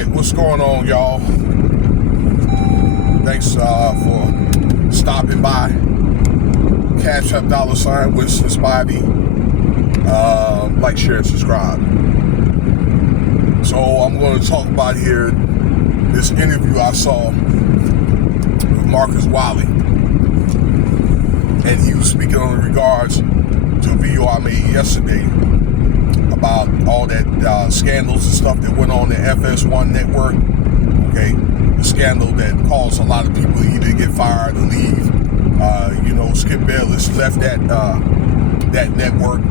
Alright, what's going on, y'all? Thanks for stopping by. Cash App $, Winston Spivey. Like, share, and subscribe. So I'm going to talk about here this interview I saw with Marcus Wiley. And he was speaking on regards to a video I made yesterday about all that scandals and stuff that went on the FS1 network. Okay, the scandal that caused a lot of people to either get fired or leave. Skip Bayless left that network.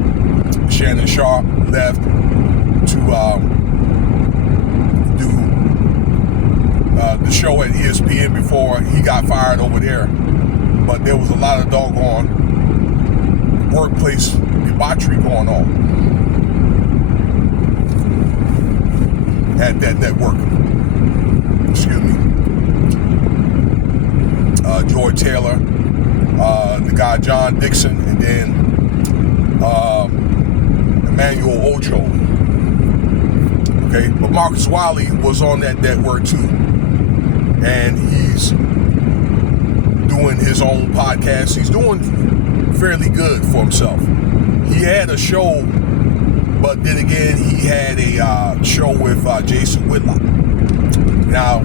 Shannon Sharp left to do the show at ESPN before he got fired over there. But there was a lot of doggone workplace debauchery going on at that network. Excuse me. Joy Taylor, the guy John Dixon, and then Emmanuel Ocho. Okay, but Marcus Wiley was on that network too, and he's doing his own podcast. He's doing fairly good for himself. He had a show, but then again, he had a show with Jason Whitlock. Now,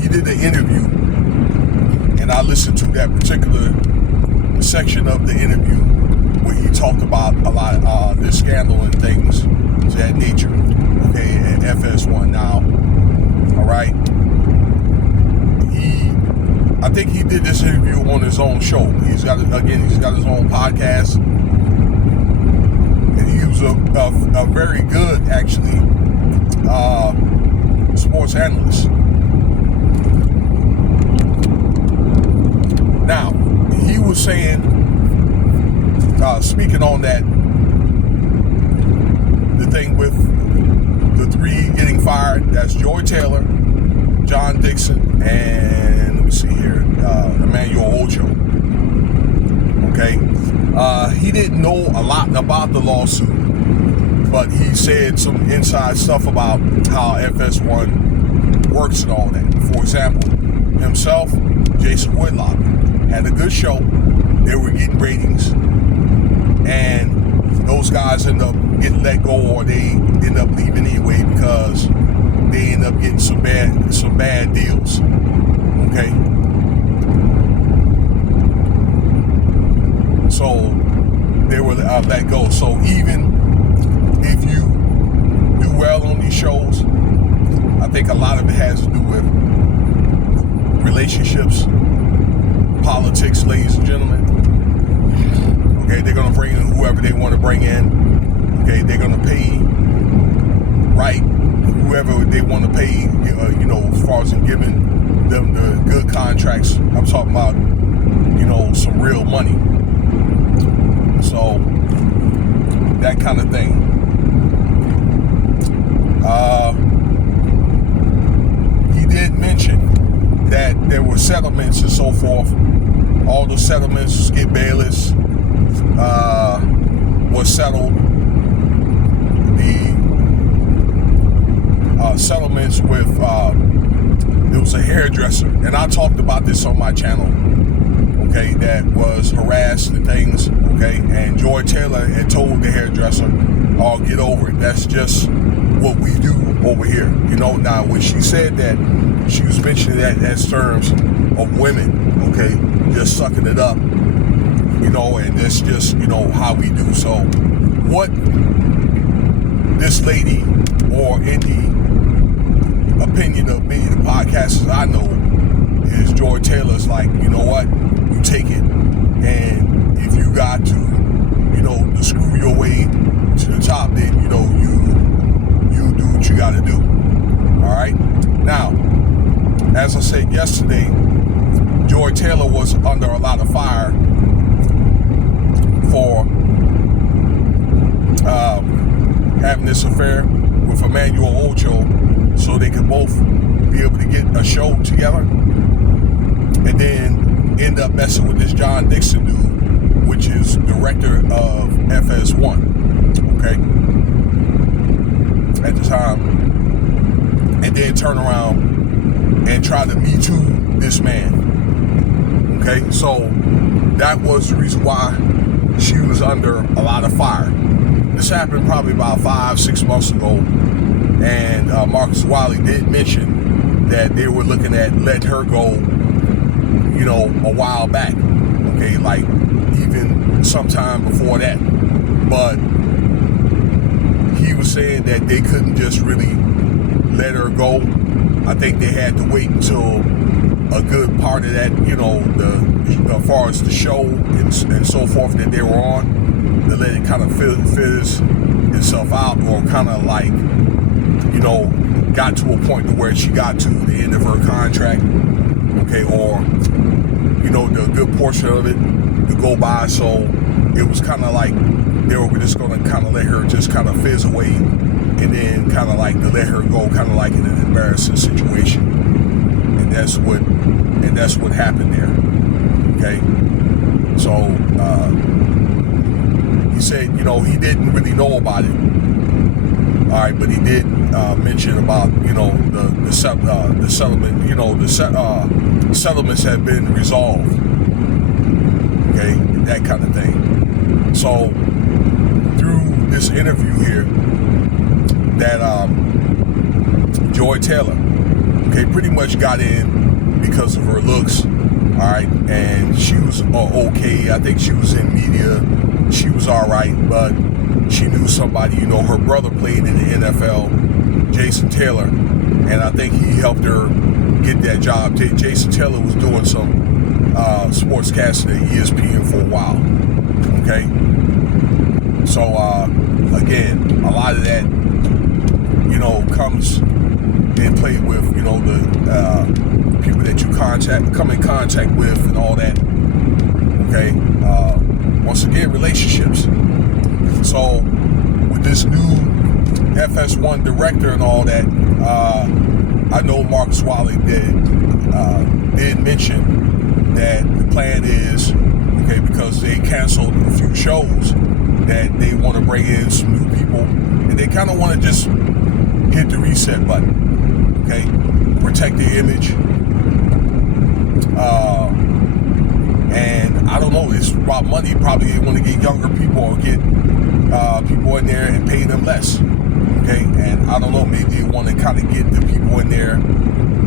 he did an interview, and I listened to that particular section of the interview where he talked about a lot of this scandal and things to that nature. Okay, at FS1 now. All right. I think he did this interview on his own show. He's got his own podcast, and he was a very good, actually, sports analyst. Now, he was saying, speaking on that, the thing with the three getting fired, that's Joy Taylor, John Dixon, and let me see here, Emmanuel Ocho. Okay, he didn't know a lot about the lawsuit, but he said some inside stuff about how FS1 works and all that. For example, himself, Jason Whitlock, had a good show. They were getting ratings, and those guys end up getting let go, or they end up leaving anyway because they end up getting some bad deals. Okay, so they were let go. So even if you do well on these shows, I think a lot of it has to do with relationships, politics, ladies and gentlemen. Okay, they're going to bring in whoever they want to bring in. Okay, they're going to pay right whoever they want to pay, as far as in giving them the good contracts. I'm talking about, some real money. So, that kind of thing. He did mention that there were settlements and so forth. All the settlements, Skip Bayless was settled. The settlements with there was a hairdresser, and I talked about this on my channel, okay, that was harassed and things, okay, and Joy Taylor had told the hairdresser, "Oh, get over it. That's just what we do over here." Now when she said that, she was mentioning that as terms of women, okay, just sucking it up, and that's just, how we do. So what this lady, or in the opinion of many of the podcasters I know, is Joy Taylor's like, you know what, you take it, and if you got to, to screw your way to the top, then, you do what you got to do. All right? Now, as I said yesterday, Joy Taylor was under a lot of fire for having this affair with Emmanuel Ocho, so they could both be able to get a show together, and then end up messing with this John Dixon dude, which is director of FS1, okay, at the time. And then turn around and try to Me Too this man. Okay, so that was the reason why she was under a lot of fire. This happened probably about 5-6 months ago, and Marcus Wiley did mention that they were looking at letting her go, you know, a while back. Okay, like even sometime before that. But he was saying that they couldn't just really let her go. I think they had to wait until a good part of that, you know, as far as the show and so forth that they were on, to let it kind of fizz itself out, or kind of like, you know, got to a point to where she got to the end of her contract, okay, or, you know, the good portion of it to go by. So it was kind of like they were just going to kind of let her just kind of fizz away, and then kind of like to let her go kind of like in an embarrassing situation. And that's what happened there. Okay, so he said, you know, he didn't really know about it. All right, but he did mention about, you know, the settlement. You know, the settlements have been resolved. Okay, that kind of thing. So through this interview here, that Joy Taylor, okay, pretty much got in because of her looks, all right, and she was okay. I think she was in media, she was all right, but she knew somebody, you know, her brother played in the NFL, Jason Taylor, and I think he helped her get that job. Jason Taylor was doing some sportscasting at ESPN for a while, okay? So, again, a lot of that, you know, comes in play with, you know, the people that you come in contact with and all that, okay? Once again, relationships. So with this new FS1 director and all that, I know Marcus Wiley did mention that the plan is, okay, because they canceled a few shows, that they want to bring in some new people, and they kind of want to just hit the reset button, okay, protect the image, and I don't know, it's about money. Probably they want to get younger people, or get people in there and pay them less, okay, and I don't know, maybe they want to kind of get the people in there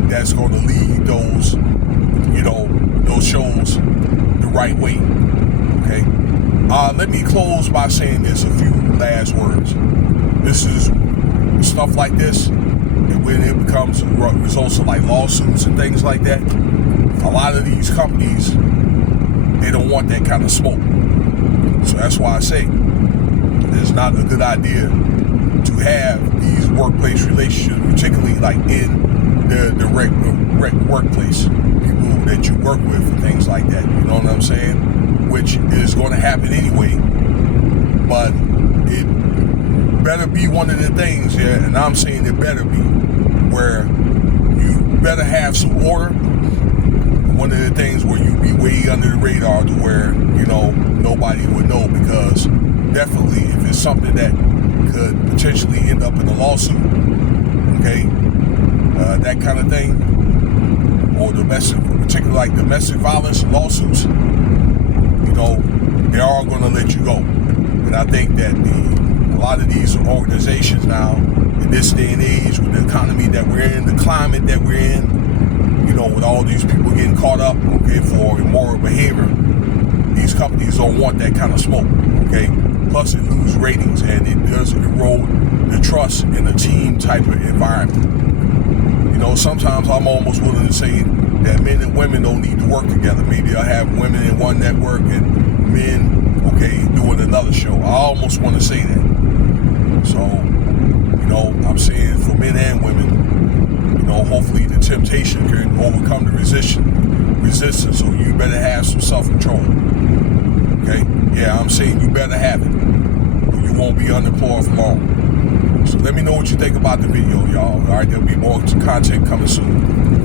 that's going to lead those, you know, those shows the right way, okay. Let me close by saying this, a few last words. This is stuff like this, and when it becomes results of like lawsuits and things like that, a lot of these companies, they don't want that kind of smoke. So that's why I say it's not a good idea to have these workplace relationships, particularly like in the workplace, people that you work with and things like that. You know what I'm saying? Which is going to happen anyway, but it better be one of the things, yeah, and I'm saying it better be, where you better have some order. One of the things where you be way under the radar, to where, you know, nobody would know, because definitely if it's something that could potentially end up in a lawsuit, okay, that kind of thing, or particularly like domestic violence lawsuits, you know, they are going to let you go. And I think that a lot of these organizations now, in this day and age, with the economy that we're in, the climate that we're in, you know, with all these people getting caught up, okay, for immoral behavior, these companies don't want that kind of smoke, okay? Plus it loses ratings, and it does erode the trust in a team type of environment. You know, sometimes I'm almost willing to say that men and women don't need to work together. Maybe I'll have women in one network and men, okay, doing another show. I almost want to say that. So, you know, I'm saying for men and women, you know, hopefully the temptation can overcome the resistance. So you better have some self-control. Okay? Yeah, I'm saying you better have it, or you won't be unemployed for long. So let me know what you think about the video, y'all. All right, there'll be more content coming soon.